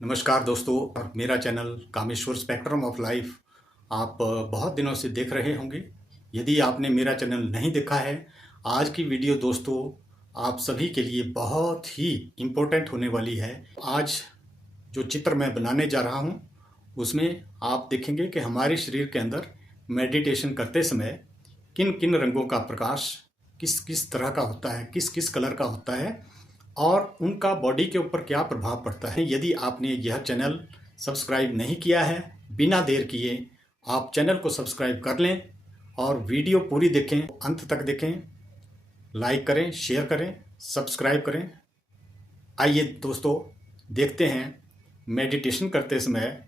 नमस्कार दोस्तों, और मेरा channel Kameshwar spectrum of life आप बहुत दिनों से देख रहे होंगे। यदि आपने मेरा चैनल नहीं देखा है, आज की वीडियो दोस्तों आप सभी के लिए बहुत ही इम्पोर्टेंट होने वाली है। आज जो चित्र मैं बनाने जा रहा हूँ उसमें आप देखेंगे कि हमारे शरीर के अंदर मेडिटेशन करते समय किन किन रंगों का प्रकाश किस किस तरह का होता है, किस किस कलर का होता है और उनका बॉडी के ऊपर क्या प्रभाव पड़ता है। यदि आपने यह चैनल सब्सक्राइब नहीं किया है, बिना देर किए आप चैनल को सब्सक्राइब कर लें और वीडियो पूरी देखें, अंत तक देखें, लाइक करें, शेयर करें, सब्सक्राइब करें। आइए दोस्तों देखते हैं मेडिटेशन करते समय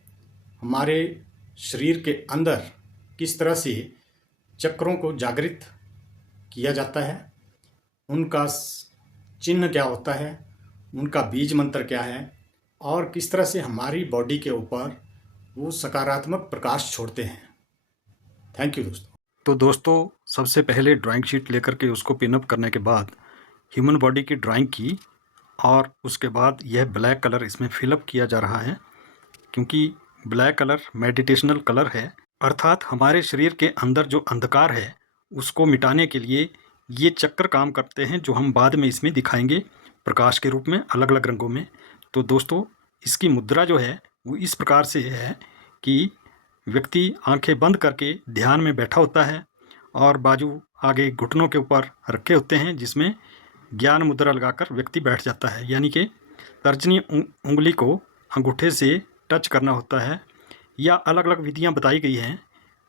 हमारे शरीर के अंदर किस तरह से चक्रों को जागृत किया जाता है, उनका चिन्ह क्या होता है, उनका बीज मंत्र क्या है और किस तरह से हमारी बॉडी के ऊपर वो सकारात्मक प्रकाश छोड़ते हैं। थैंक यू दोस्तों। तो दोस्तों सबसे पहले ड्राइंग शीट लेकर के उसको पिनअप करने के बाद ह्यूमन बॉडी की ड्राइंग की और उसके बाद यह ब्लैक कलर इसमें फिलअप किया जा रहा है, क्योंकि ब्लैक कलर मेडिटेशनल कलर है। अर्थात हमारे शरीर के अंदर जो अंधकार है उसको मिटाने के लिए ये चक्र काम करते हैं, जो हम बाद में इसमें दिखाएंगे प्रकाश के रूप में अलग अलग रंगों में। तो दोस्तों इसकी मुद्रा जो है वो इस प्रकार से है कि व्यक्ति आंखें बंद करके ध्यान में बैठा होता है और बाजू आगे घुटनों के ऊपर रखे होते हैं, जिसमें ज्ञान मुद्रा लगाकर व्यक्ति बैठ जाता है। यानी कि तर्जनी उंगली को अंगूठे से टच करना होता है, या अलग अलग विधियां बताई गई हैं।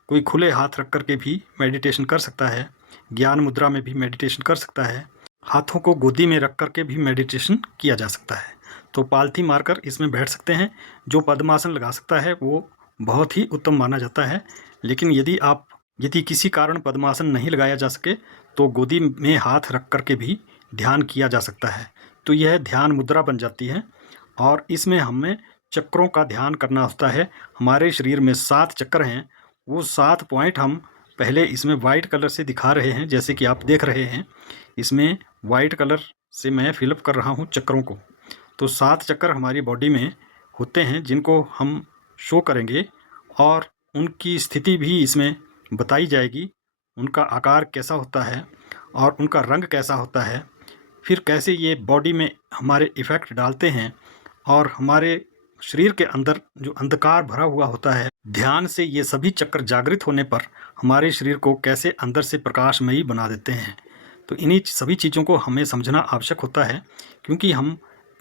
कोई खुले हाथ रख करके भी मेडिटेशन कर सकता है, ज्ञान मुद्रा में भी मेडिटेशन कर सकता है, हाथों को गोदी में रख करके भी मेडिटेशन किया जा सकता है। तो पालथी मारकर इसमें बैठ सकते हैं। जो पद्मासन लगा सकता है वो बहुत ही उत्तम माना जाता है। लेकिन यदि किसी कारण पद्मासन नहीं लगाया जा सके तो गोदी में हाथ रख करके भी ध्यान किया जा सकता है। तो यह ध्यान मुद्रा बन जाती है और इसमें हमें चक्रों का ध्यान करना होता है। हमारे शरीर में 7 चक्र हैं, वो 7 पॉइंट हम पहले इसमें वाइट कलर से दिखा रहे हैं, जैसे कि आप देख रहे हैं। इसमें वाइट कलर से मैं फिलअप कर रहा हूँ चक्रों को। तो 7 चक्र हमारी बॉडी में होते हैं, जिनको हम शो करेंगे और उनकी स्थिति भी इसमें बताई जाएगी। उनका आकार कैसा होता है और उनका रंग कैसा होता है, फिर कैसे ये बॉडी में हमारे इफ़ेक्ट डालते हैं और हमारे शरीर के अंदर जो अंधकार भरा हुआ होता है, ध्यान से ये सभी चक्र जागृत होने पर हमारे शरीर को कैसे अंदर से प्रकाशमयी बना देते हैं। तो इन्हीं सभी चीज़ों को हमें समझना आवश्यक होता है, क्योंकि हम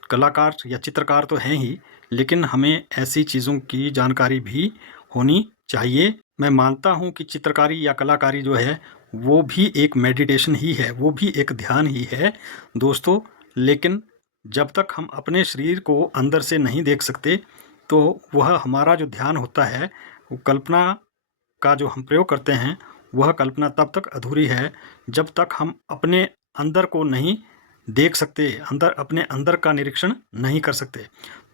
कलाकार या चित्रकार तो हैं ही, लेकिन हमें ऐसी चीज़ों की जानकारी भी होनी चाहिए। मैं मानता हूँ कि चित्रकारी या कलाकारी जो है वो भी एक मेडिटेशन ही है, वो भी एक ध्यान ही है दोस्तों। लेकिन जब तक हम अपने शरीर को अंदर से नहीं देख सकते तो वह हमारा जो ध्यान होता है, वो कल्पना का जो हम प्रयोग करते हैं, वह कल्पना तब तक अधूरी है जब तक हम अपने अंदर को नहीं देख सकते, अपने अंदर का निरीक्षण नहीं कर सकते।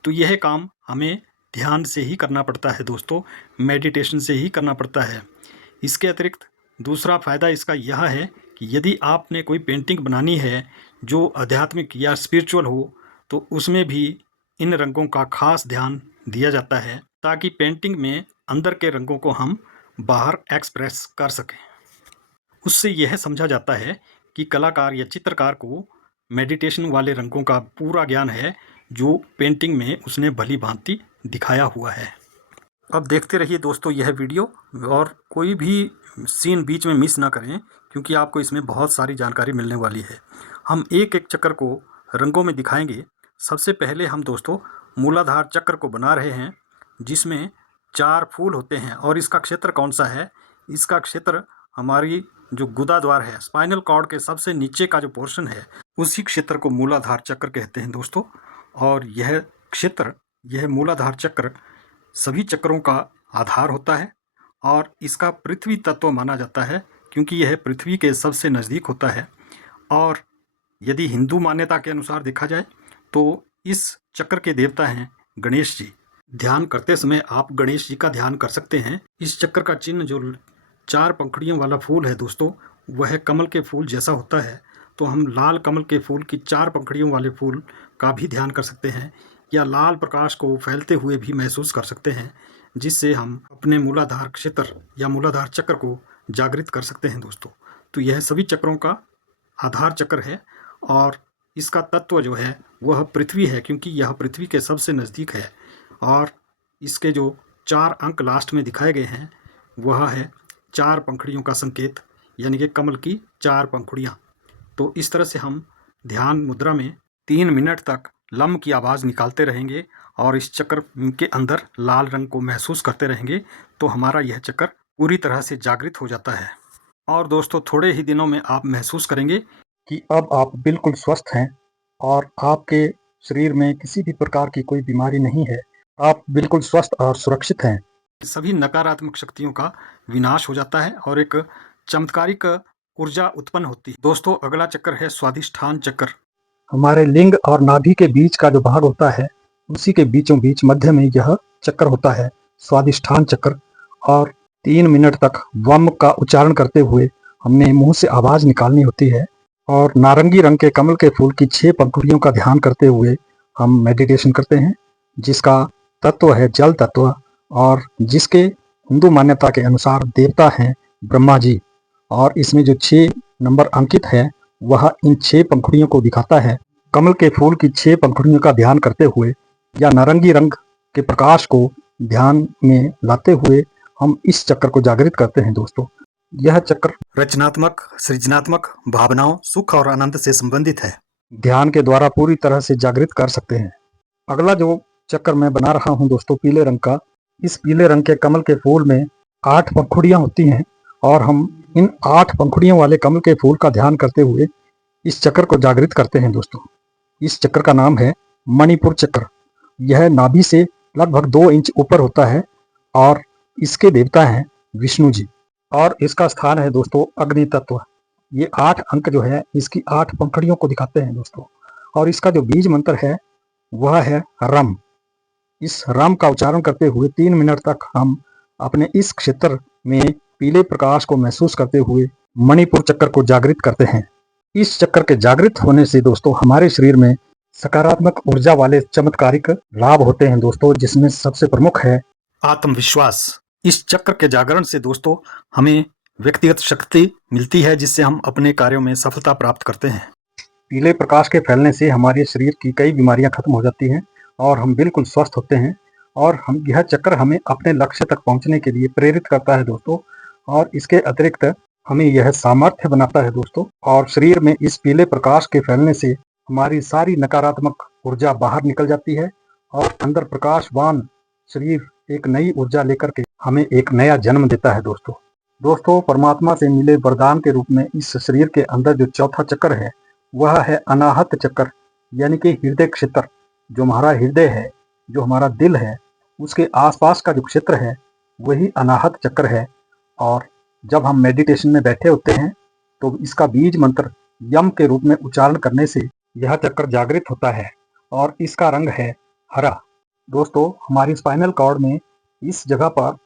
तो यह काम हमें ध्यान से ही करना पड़ता है दोस्तों, मेडिटेशन से ही करना पड़ता है। इसके अतिरिक्त दूसरा फ़ायदा इसका यह है कि यदि आपने कोई पेंटिंग बनानी है जो आध्यात्मिक या स्पिरिचुअल हो, तो उसमें भी इन रंगों का खास ध्यान दिया जाता है, ताकि पेंटिंग में अंदर के रंगों को हम बाहर एक्सप्रेस कर सकें। उससे यह समझा जाता है कि कलाकार या चित्रकार को मेडिटेशन वाले रंगों का पूरा ज्ञान है, जो पेंटिंग में उसने भली भांति दिखाया हुआ है। अब देखते रहिए दोस्तों यह वीडियो, और कोई भी सीन बीच में मिस ना करें, क्योंकि आपको इसमें बहुत सारी जानकारी मिलने वाली है। हम एक एक चक्र को रंगों में दिखाएंगे। सबसे पहले हम दोस्तों मूलाधार चक्र को बना रहे हैं, जिसमें 4 फूल होते हैं। और इसका क्षेत्र कौन सा है? इसका क्षेत्र हमारी जो गुदा द्वार है, स्पाइनल कॉर्ड के सबसे नीचे का जो पोर्शन है, उसी क्षेत्र को मूलाधार चक्र कहते हैं दोस्तों। और यह मूलाधार चक्र सभी चक्रों का आधार होता है और इसका पृथ्वी तत्व माना जाता है, क्योंकि यह पृथ्वी के सबसे नज़दीक होता है। और यदि हिंदू मान्यता के अनुसार देखा जाए तो इस चक्र के देवता हैं गणेश जी। ध्यान करते समय आप गणेश जी का ध्यान कर सकते हैं। इस चक्र का चिन्ह जो 4 पंखुड़ियों वाला फूल है दोस्तों, वह कमल के फूल जैसा होता है। तो हम लाल कमल के फूल की 4 पंखुड़ियों वाले फूल का भी ध्यान कर सकते हैं। या लाल प्रकाश को फैलते हुए भी महसूस कर सकते हैं, जिससे हम अपने मूलाधार क्षेत्र या मूलाधार चक्र को जागृत कर सकते हैं दोस्तों। तो यह सभी चक्रों का आधार चक्र है और इसका तत्व जो है वह पृथ्वी है, क्योंकि यह पृथ्वी के सबसे नज़दीक है। और इसके जो 4 अंक लास्ट में दिखाए गए हैं वह है 4 पंखुड़ियों का संकेत, यानी कि कमल की 4 पंखुड़ियाँ। तो इस तरह से हम ध्यान मुद्रा में 3 मिनट तक लम की आवाज़ निकालते रहेंगे और इस चक्र के अंदर लाल रंग को महसूस करते रहेंगे, तो हमारा यह चक्र पूरी तरह से जागृत हो जाता है। और दोस्तों, थोड़े ही दिनों में आप महसूस करेंगे कि अब आप बिल्कुल स्वस्थ हैं और आपके शरीर में किसी भी प्रकार की कोई बीमारी नहीं है। आप बिल्कुल स्वस्थ और सुरक्षित हैं। सभी नकारात्मक शक्तियों का विनाश हो जाता है और एक चमत्कारिक ऊर्जा उत्पन्न होती है। दोस्तों, अगला चक्र है स्वादिष्ठान चक्र। हमारे लिंग और नाभि के बीच का जो भाग होता है, उसी के बीचों बीच मध्य में यह चक्र होता है, स्वादिष्ठान चक्र। और 3 मिनट तक वम का उच्चारण करते हुए हमने मुंह से आवाज निकालनी होती है और नारंगी रंग के कमल के फूल की 6 पंखुड़ियों का ध्यान करते हुए हम मेडिटेशन करते हैं, जिसका तत्व है जल तत्व और जिसके हिंदू मान्यता के अनुसार देवता हैं ब्रह्मा जी। और इसमें जो 6 नंबर अंकित है वह इन 6 पंखुड़ियों को दिखाता है। कमल के फूल की 6 पंखुड़ियों का ध्यान करते हुए या नारंगी रंग के प्रकाश को ध्यान में लाते हुए हम इस चक्र को जागृत करते हैं दोस्तों। यह चक्र रचनात्मक, सृजनात्मक भावनाओं, सुख और आनंद से संबंधित है। ध्यान के द्वारा पूरी तरह से जागृत कर सकते हैं। अगला जो चक्र मैं बना रहा हूं दोस्तों, पीले रंग का, इस पीले रंग के कमल के फूल में 8 पंखुड़ियां होती हैं और हम इन 8 पंखुड़ियों वाले कमल के फूल का ध्यान करते हुए इस चक्र को जागृत करते हैं दोस्तों। इस चक्र का नाम है मणिपुर चक्र। यह नाभि से लगभग 2 इंच ऊपर होता है और इसके देवता हैं विष्णु जी और इसका स्थान है दोस्तों अग्नि तत्व। ये 8 अंक जो है इसकी 8 पंखुड़ियों को दिखाते हैं दोस्तों। और इसका जो बीज मंत्र है वह है रम। इस रम का उच्चारण करते हुए 3 मिनट तक हम अपने इस क्षेत्र में पीले प्रकाश को महसूस करते हुए मणिपुर चक्र को जागृत करते हैं। इस चक्र के जागृत होने से दोस्तों हमारे शरीर में सकारात्मक ऊर्जा वाले चमत्कारिक लाभ होते हैं दोस्तों, जिसमें सबसे प्रमुख है आत्मविश्वास। इस चक्र के जागरण से दोस्तों हमें व्यक्तिगत शक्ति मिलती है, जिससे हम अपने कार्यों में सफलता प्राप्त करते हैं। पीले प्रकाश के फैलने से हमारे शरीर की कई बीमारियां खत्म हो जाती हैं और हम बिल्कुल स्वस्थ होते हैं। और यह चक्र हमें अपने लक्ष्य तक पहुंचने के लिए प्रेरित करता है दोस्तों। और इसके अतिरिक्त हमें यह सामर्थ्य बनाता है दोस्तों। और शरीर में इस पीले प्रकाश के फैलने से हमारी सारी नकारात्मक ऊर्जा बाहर निकल जाती है और अंदर प्रकाशवान शरीर एक नई ऊर्जा लेकर के हमें एक नया जन्म देता है दोस्तों। परमात्मा से मिले वरदान के रूप में इस शरीर के अंदर जो चौथा चक्र है वह है अनाहत चक्र, यानी कि हृदय क्षेत्र। जो हमारा हृदय है, जो हमारा दिल है, उसके आसपास का जो क्षेत्र है वही अनाहत चक्र है। और जब हम मेडिटेशन में बैठे होते हैं तो इसका बीज मंत्र यम के रूप में उच्चारण करने से यह चक्र जागृत होता है और इसका रंग है हरा। दोस्तों, हमारी स्पाइनल कॉर्ड में इस जगह पर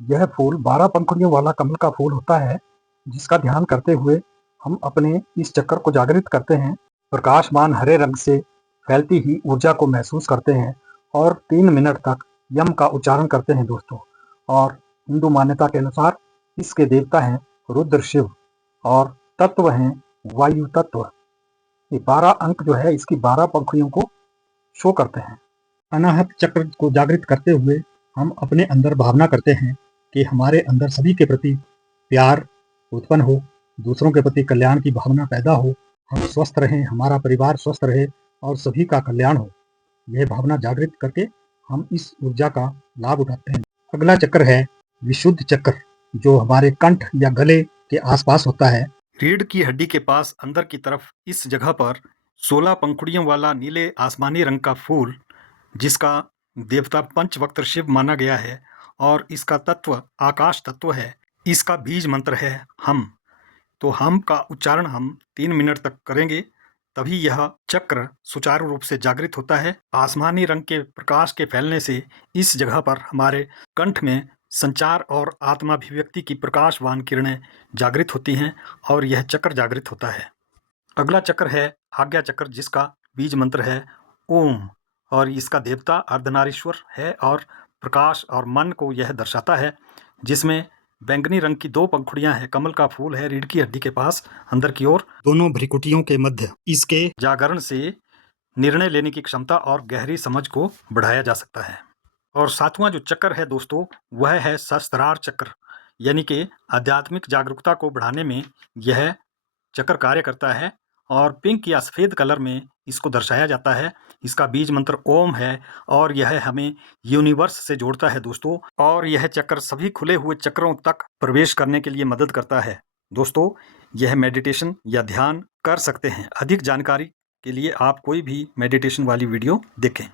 यह फूल 12 पंखुड़ियों वाला कमल का फूल होता है, जिसका ध्यान करते हुए हम अपने इस चक्र को जागृत करते हैं। प्रकाशमान हरे रंग से फैलती ही ऊर्जा को महसूस करते हैं और 3 मिनट तक यम का उच्चारण करते हैं दोस्तों। और हिंदू मान्यता के अनुसार इसके देवता हैं रुद्र शिव और तत्व हैं वायु तत्व। ये 12 अंक जो है इसकी 12 पंखुड़ियों को शो करते हैं। अनाहत चक्र को जागृत करते हुए हम अपने अंदर भावना करते हैं कि हमारे अंदर सभी के प्रति प्यार उत्पन्न हो, दूसरों के प्रति कल्याण की भावना पैदा हो, हम स्वस्थ रहें, हमारा परिवार स्वस्थ रहे और सभी का कल्याण हो। यह भावना जागृत करके हम इस ऊर्जा का लाभ उठाते हैं। अगला चक्र है विशुद्ध चक्र, जो हमारे कंठ या गले के आसपास होता है। रीढ़ की हड्डी के पास अंदर की तरफ इस जगह पर 16 पंखुड़ियों वाला नीले आसमानी रंग का फूल, जिसका देवता पंचवक्त शिव माना गया है और इसका तत्व आकाश तत्व है। इसका बीज मंत्र है हम। तो हम का उच्चारण हम 3 मिनट तक करेंगे, तभी यह चक्र सुचारू रूप से जागृत होता है। आसमानी रंग के प्रकाश के फैलने से इस जगह पर हमारे कंठ में संचार और आत्माभिव्यक्ति की प्रकाशवान किरणें जागृत होती हैं और यह चक्र जागृत होता है। अगला चक्र है आज्ञा चक्र, जिसका बीज मंत्र है ओम। और इसका देवता अर्धनारीश्वर है और प्रकाश और मन को यह दर्शाता है, जिसमें बैंगनी रंग की 2 पंखुड़ियां हैं, कमल का फूल है रीढ़ की हड्डी के पास अंदर की ओर, दोनों भ्रिकुटियों के मध्य। इसके जागरण से निर्णय लेने की क्षमता और गहरी समझ को बढ़ाया जा सकता है। और 7वां जो चक्र है दोस्तों, वह है सहस्त्रार चक्र, यानी कि आध्यात्मिक जागरूकता को बढ़ाने में यह चक्र कार्य करता है और पिंक या सफ़ेद कलर में इसको दर्शाया जाता है। इसका बीज मंत्र ओम है और यह हमें यूनिवर्स से जोड़ता है दोस्तों, और यह चक्र सभी खुले हुए चक्रों तक प्रवेश करने के लिए मदद करता है। दोस्तों, यह मेडिटेशन या ध्यान कर सकते हैं। अधिक जानकारी के लिए आप कोई भी मेडिटेशन वाली वीडियो देखें।